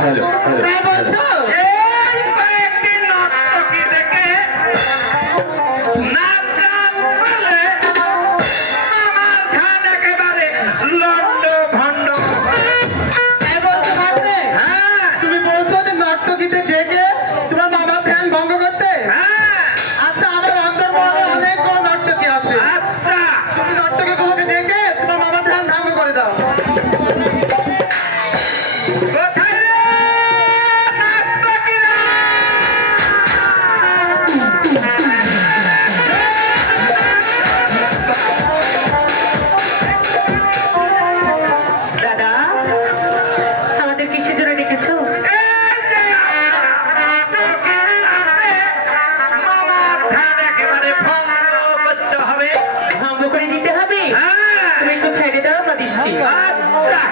Hello hello তাই বলছো? এই কয়েকটি নর্তকী দেখে নাচ গান করলে আমার ধান একেবারে লন্ড ভন্ড। তাই বলছো ভাবলে? হ্যাঁ তুমি বলছো যে নর্তকীতে ডেকে তোমার মামার ধ্যান ভঙ্গ করতে? হ্যাঁ আচ্ছা, আমার অন্তর্মহলে অনেকগুলো নর্তকী আছে। আচ্ছা তুমি নর্তকীগুলোকে ডেকে তোমার মামার ধ্যান ভঙ্গ করে দাও। কোথায় রে নর্তকীরা? দাদা, আমাদের কিসের জন্য ডেকেছো? এই যে নর্তকীর নাচে মামার ধান একেবারে ভঙ্গ করতে হবে। ভঙ্গ করে দিতে হবে? হ্যাঁ তুমি একটু ছেড়ে দাও, আমরা দিচ্ছি। আচ্ছা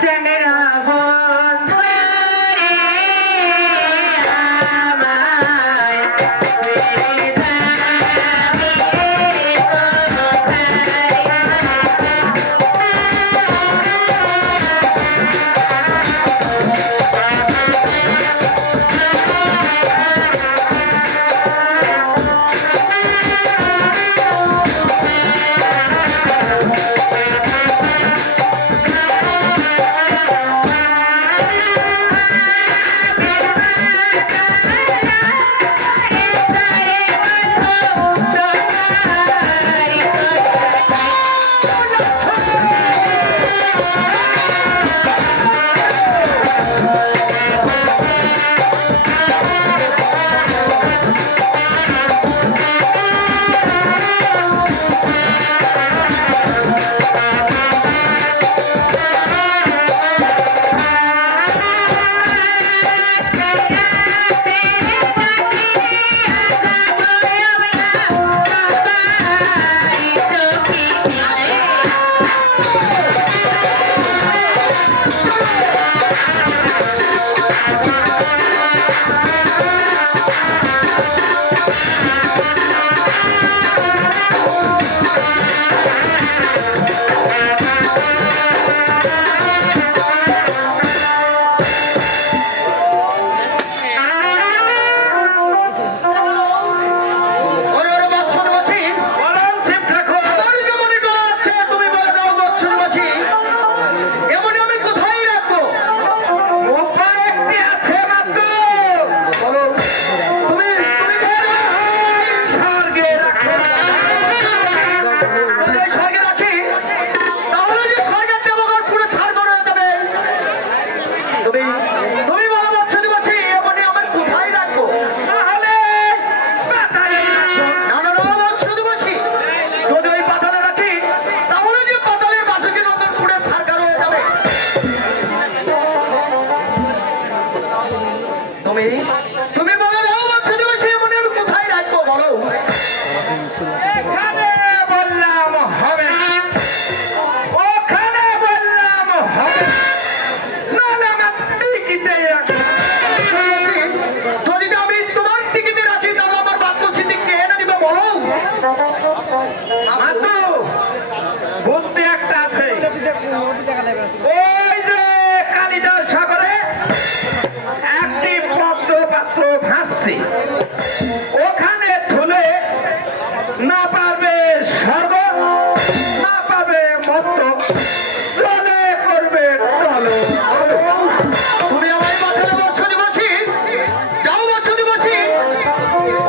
চ্যাংড়া বন্ধু রে আমায় ছেড়ে যাবে ওরে ওরে বৎসরবাসী, বলুন শিব ঠাকুর। আমার যেমন এটা আছে তুমি বলে দাও বৎসরবাসী, এমনই আমি কোথায় রাখবো? উপায় একটি আছে মাত্র। বলো। তুমি তুমি বলো। স্বর্গে রাখো। যদি ওই স্বর্গে রাখি, তাহলে যে স্বর্গের দেবগণ পুরো ছাড়খড় হয়ে যাবে। তুমি তুমি বলো বৎসরবাসী, এমনই আমি কোথায় রাখবো? তাহলে পাতালে রাখো। না না না বৎসরবাসী, যদি ওই পাতালে রাখি, তাহলে যে পাতালের বাসুকি নন্দন পুরো ছাড়খড় হয়ে যাবে। তুমি তুমি বলে দাও বৎসরবাসী, এমনই আমি কোথায় রাখবো বলো। এখানে বললাম হবে না। ওখানে বললাম হবে না। নাহলে আমার টিকিটেই রাখো। যদি আমি তোমার টিকিটে রাখি, তাহলে আমার বাক্য সিদ্ধি কে এনে দিবে বলো। মাতু, বুদ্ধি একটা আছে। ওই যে কালিদাস সাগরে একটি পদ্ম পাত্র ভাসছে। ওখানে ধুলে না পারবে স্বর্গ, না পাবে মত্ত, জলে করবে টলো। তুমি আমায় বাঁচালে বৎসরবাসী, যাও বৎসরবাসী,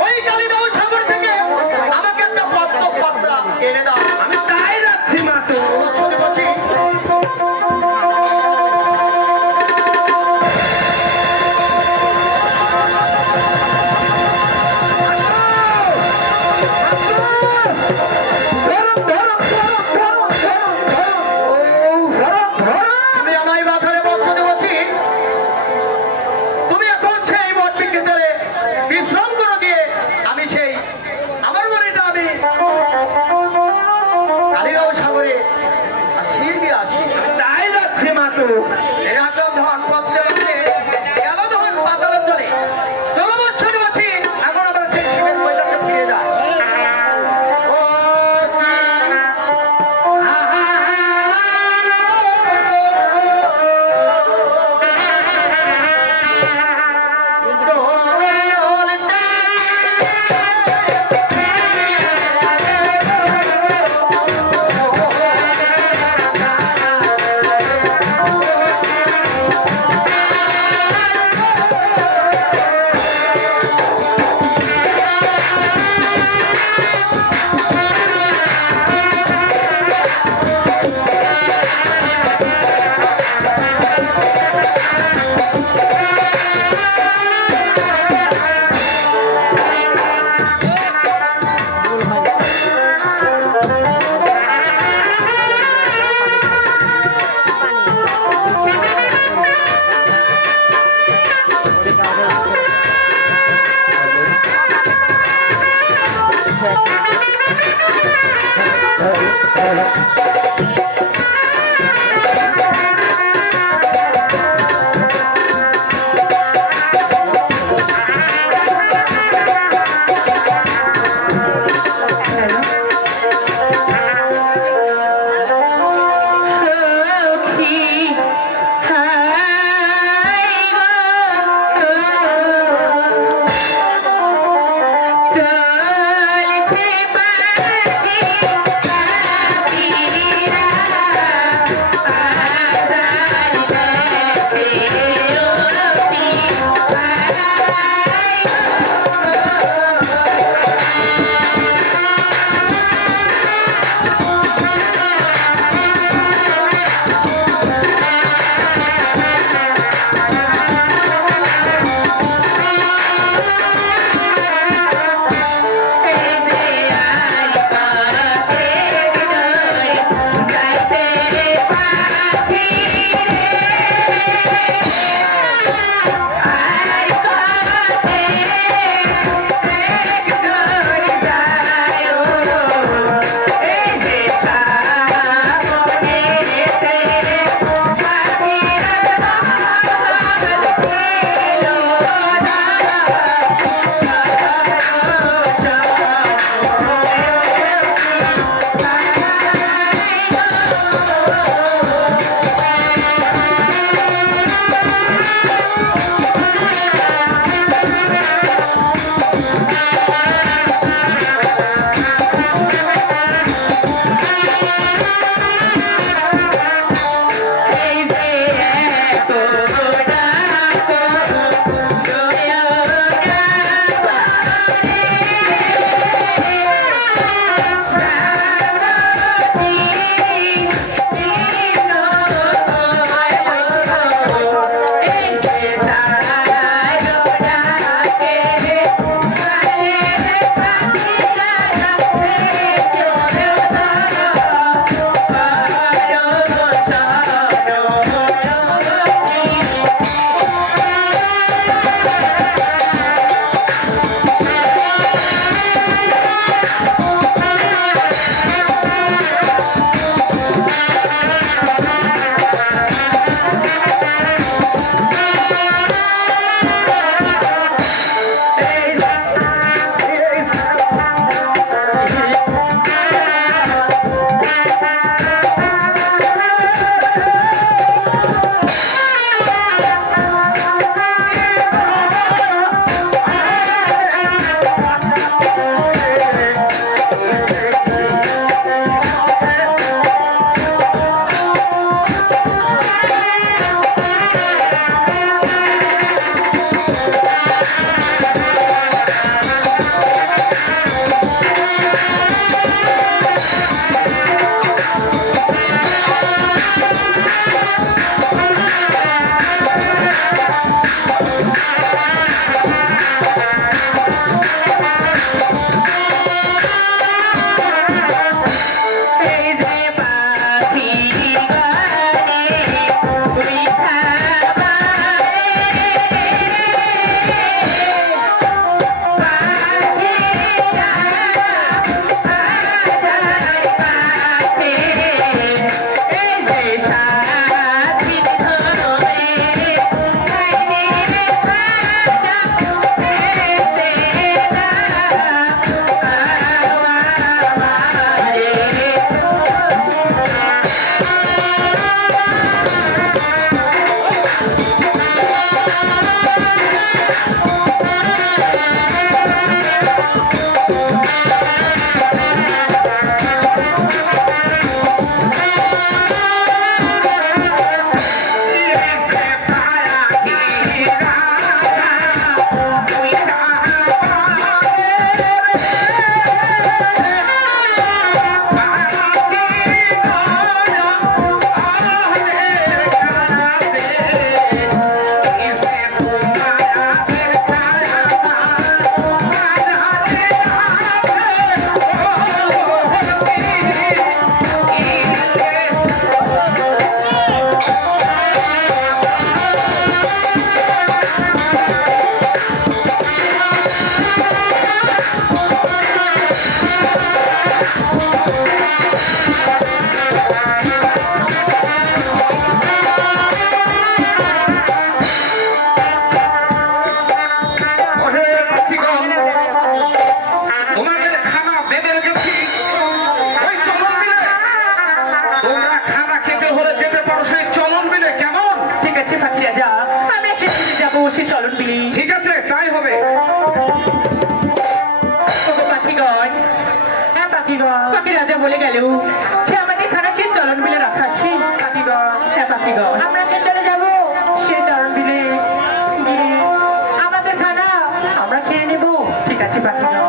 ওই কালিদাস সাগর থেকে আমাকে একটা পদ্ম পাত্রা এনে দাও। আমি তাই যাচ্ছি মাতু। বৎসরবাসী, তুমি আমায় বাঁচালে বৎসরবাসী, তুমি এখন সেই মঠ বিকেন্দ্রে বিশ্রাম করে দিয়ে আমি সেই আমার মনেটা আমি কালিদাস সাগরে শির দিয়ে আসি। তাই যাচ্ছি মাতু। রাখলাম ধন পত্রে রাখলে গেল ধন পাতালের চলে। চলো বৎসরবাসী, এখন আমরা সেই শিবের কৈলাসে ফিরে যাই। ও কি হা হা হা চরণ বিলি। ঠিক আছে, তাই হবে। ওগো পাখিগণ, হ্যাঁ পাখিগণ, পাখি রাজা বলে গেল সে আমাদের খানা সে চরণ বিলে রাখা আছে। পাখিগণ, হ্যাঁ পাখিগণ, আমরা কে চলে যাব সে চরণ বিলে। আমাদের খানা আমরা খেয়ে নেব। ঠিক আছে পাখিগণ।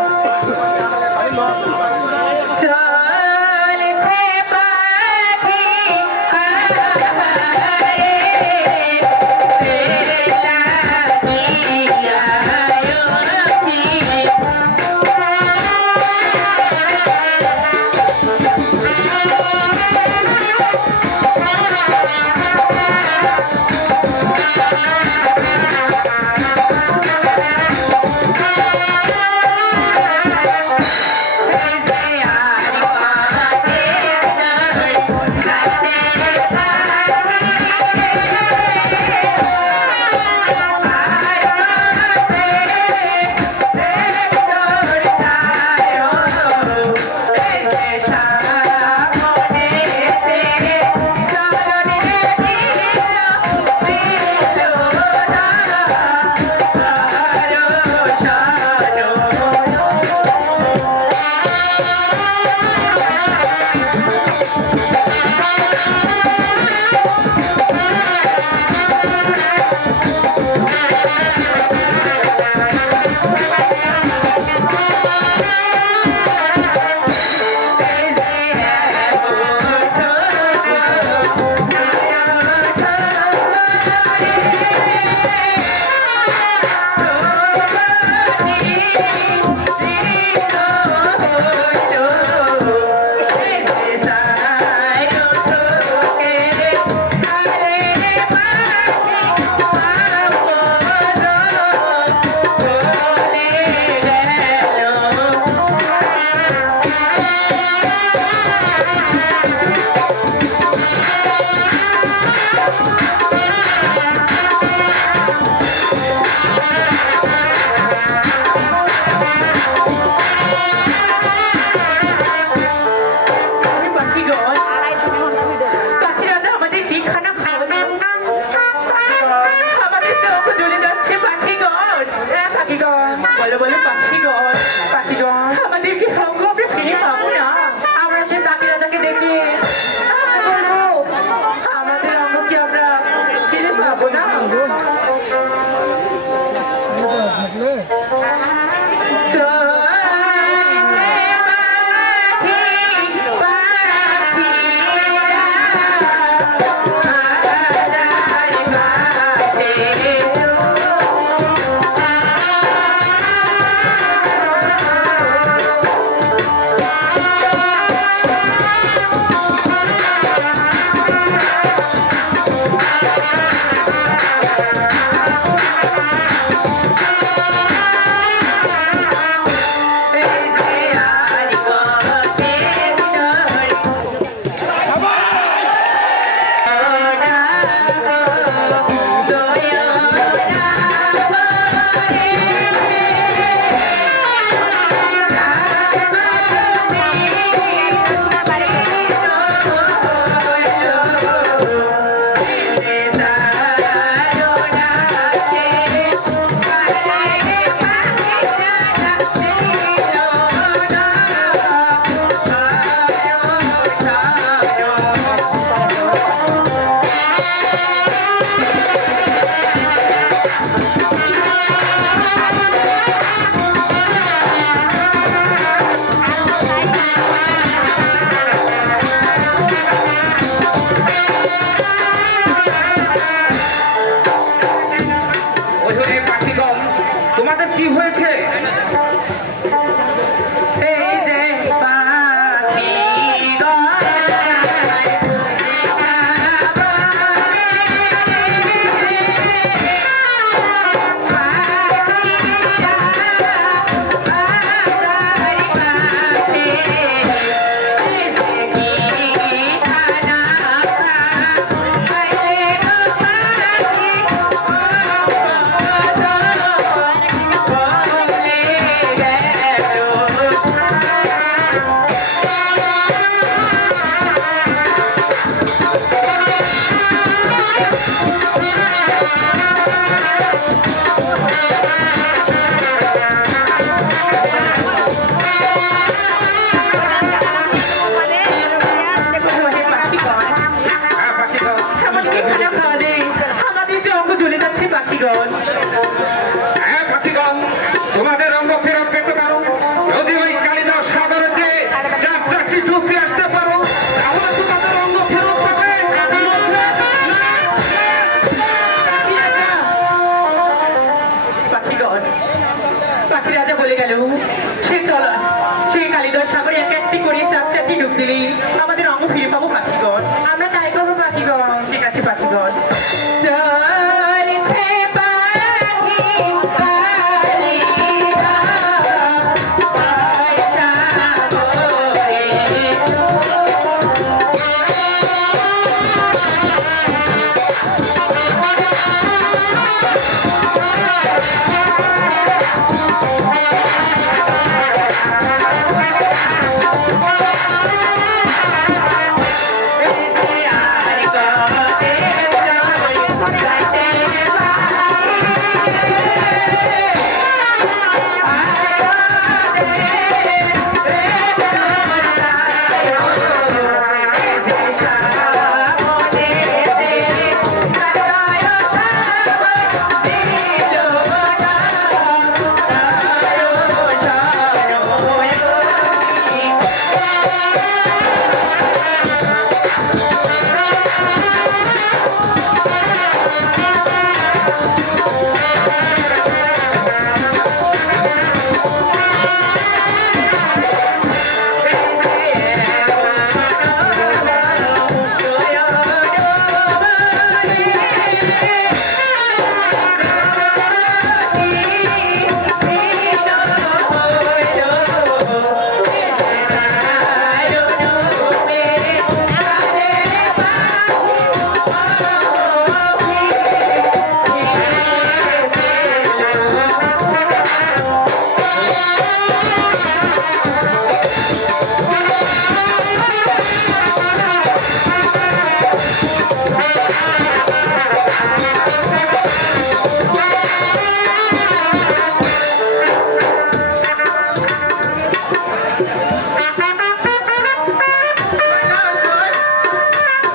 চলেছে পাখি আহারে, বেলা গিয়া বলো বলো পাখিগণ, পাখিগণ আমাদের কি সঙ্গ আমরা ফিরে পাবো না? আমরা সে পাখি রাজাকে ডেকে বলবো আমাদের অঙ্গ কি আমরা ফিরে পাবো না? কি হয়েছে? এই যে আমাদের পাখিগণ, হ্যাঁ পাখিগণ, আমাদের এখানে প্রাণে আমাদের যে অঙ্গ জ্বলে যাচ্ছে পাখিগণ। হ্যাঁ পাখিগণ, তোমাদের অঙ্গ ফেরত পেতে পারো যদি ওই কালিদাস সাগরেতে চারটি ঢুকতে আসতে পারো, তাহলে তোমাদের অঙ্গ ফেরত পাবে। পাখিগণ, পাখি রাজা বলে গেল সে চলা সেই কালিদাস সাগরে এক একটি করে চারটি ডুব দিলেই আমাদের অঙ্গ ফিরে পাবো পাখিগণ। আমরা তাই করবো পাখিগণ। ঠিক আছে পাখিগণ। চলছে পাখি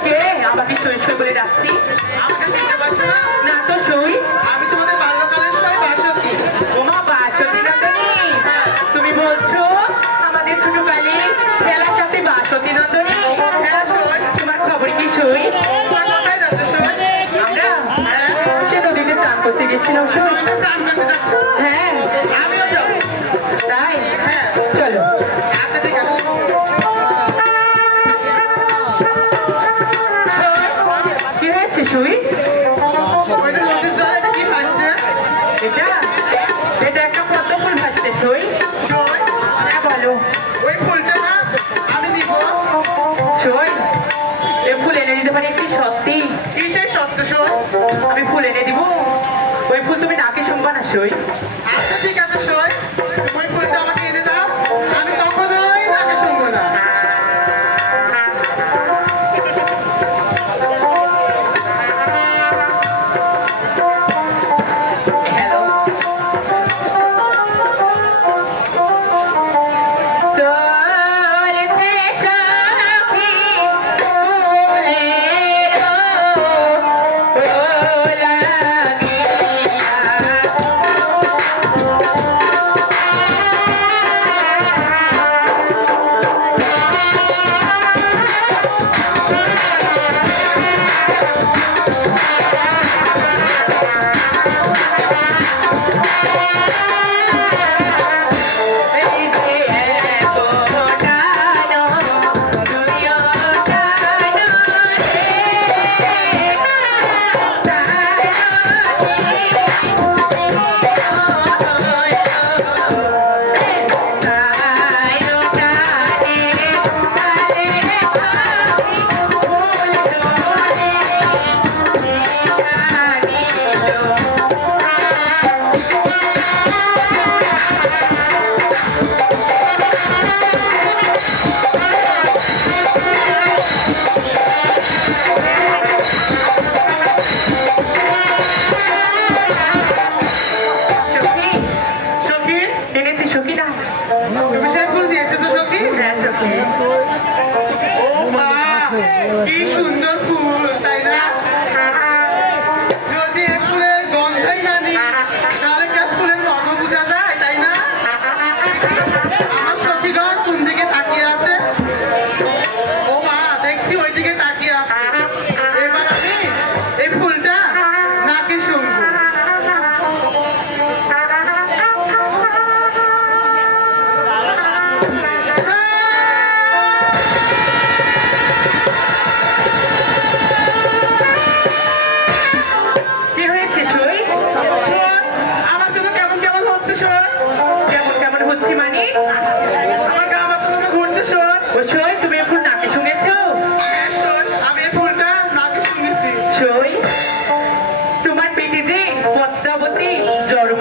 কে আমাকে সই সই বলে ডাকছি? আমাকে চিনতে পারছো না? না তো সই। আমি তোমাদের বাল্যকালের সই বাসন্তী। ওমা বাসন্তী নন্দনী, তুমি বলছো আমাদের ছোট কালে খেলার সাথে বাসন্তী নন্দনী? হ্যাঁ সই। তোমার খবর কি সই? তোমরা কোথায় যাচ্ছ সই? আমরা সে নদীতে চান করতে গেছিলাম সই। তুমি স্নান করতে যাচ্ছ? হ্যাঁ আমিও যাবো। তাই হ্যাঁ। চলো। আচ্ছা ঠিক আছে। কি হয়েছে সই? ওই যে নদীর জলে এটা কি ভাসছে? এটা এটা একটা পদ্ম ফুল ভাসছে সই। সই। হ্যাঁ বলো ওই ফুলটা না আমি দিব। সই। এ ফুল এনে দিতে পারি কি সত্যি? কিসের সত্য সই? আমি ফুল এনে দিব, ওই ফুল তুমি নাকে শুনবা না সই। আচ্ছা ঠিক আছে সই। ওই ফুলটা আমাকে এনে দাও। আমি কখনোই তাকে শুনবো না। হ্যালো। চলছে সাথী ফুলের লাগিয়া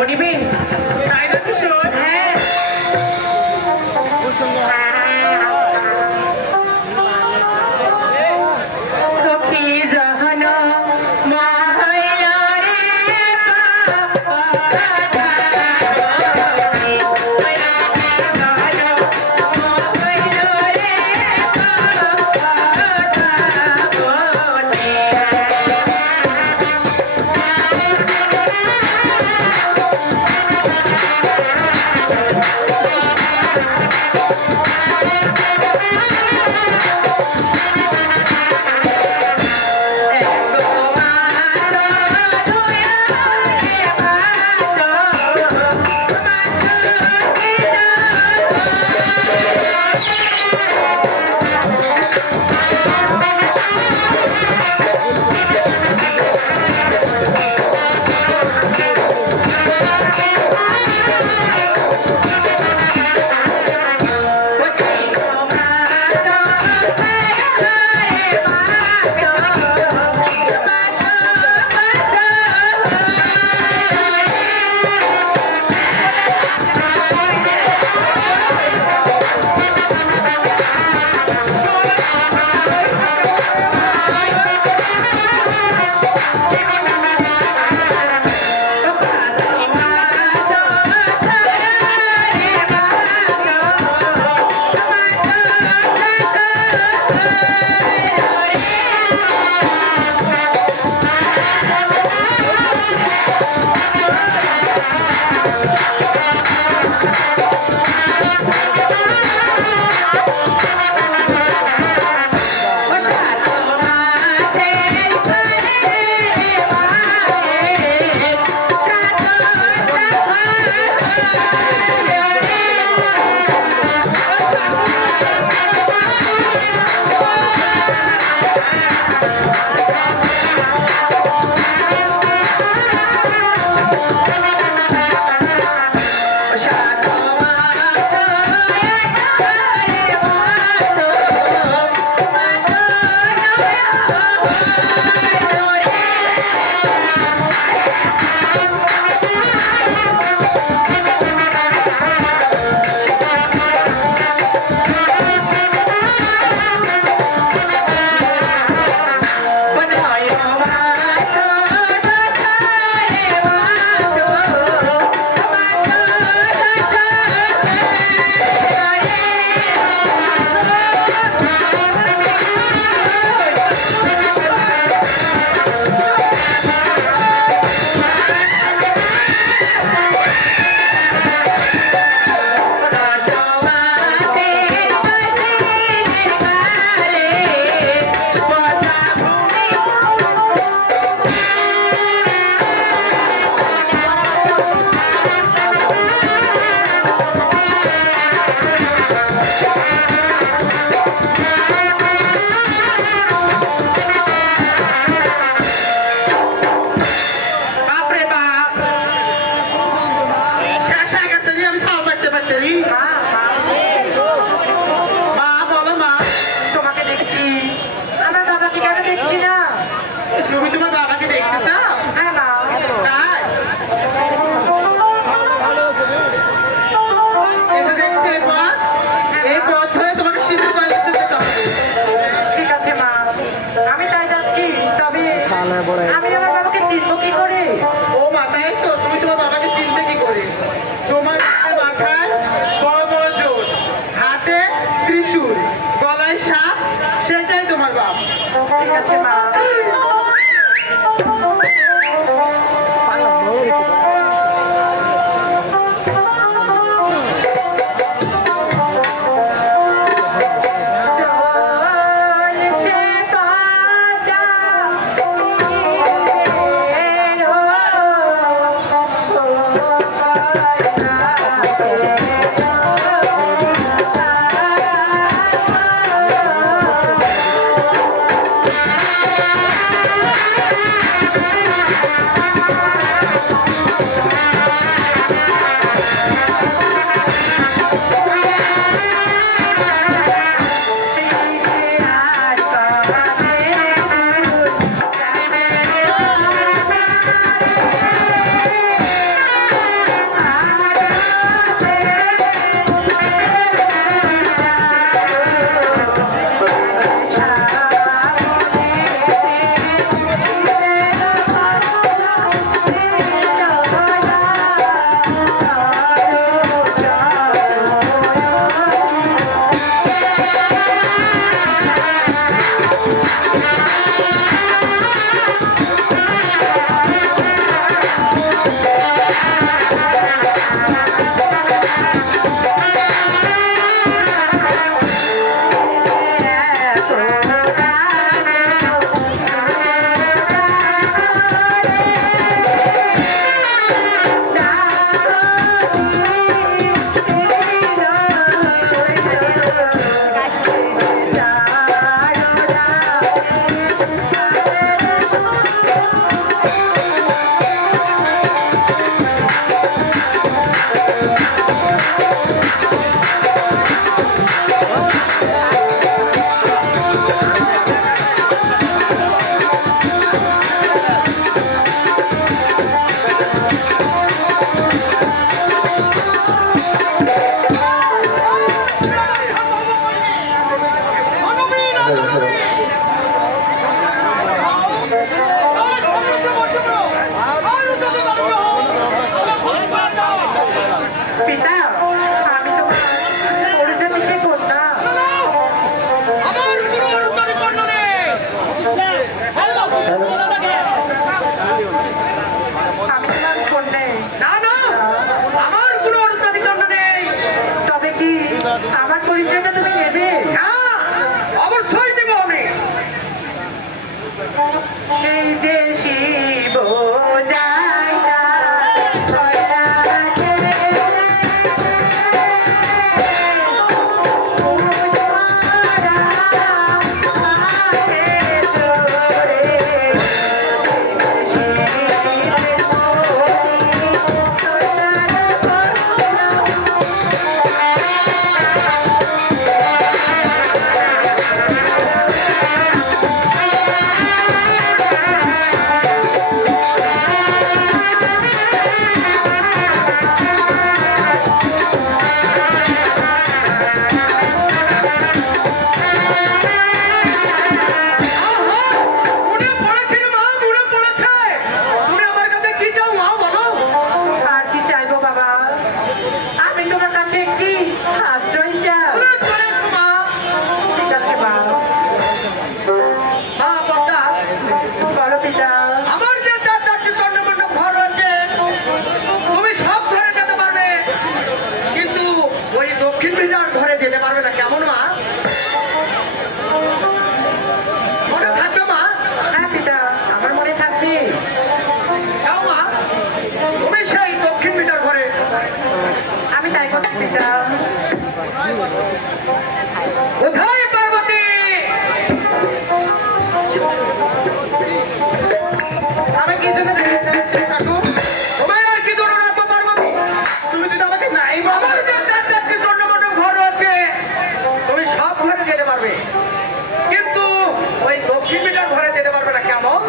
নিবি? তাই নাকি শোন? হ্যাঁ। সখী জাহানা মহাইলা রে বাবা আমি আমার বাবাকে চিনবো কি করে? ও মাথায় তো তুমি তোমার বাবাকে চিনতে কি করে? তোমার মাথায় বড় বড় চোর, হাতে ত্রিশূল, গলায় সাপ, সেটাই তোমার বাপ। ঠিক আছে মা। Thank you. পিতা। কোথায় পার্বতী? আমি কি জন্য রেখেছি ঠাকুর? তোমায় আর কি দূর রাখবো পার্বতী? তুমি যদি আমাকে নাই বলো, আমার যে চার চারটি জন্মমণ্ডপ ঘর রয়েছে, তুমি সব ঘরে যেতে পারবে, কিন্তু ওই দক্ষিণ পিঠার ঘরে যেতে পারবে না। কেমন?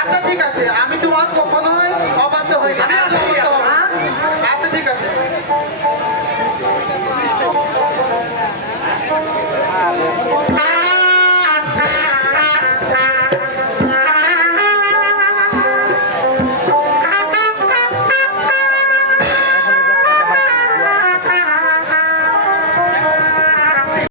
আচ্ছা ঠিক আছে, আমি তোমার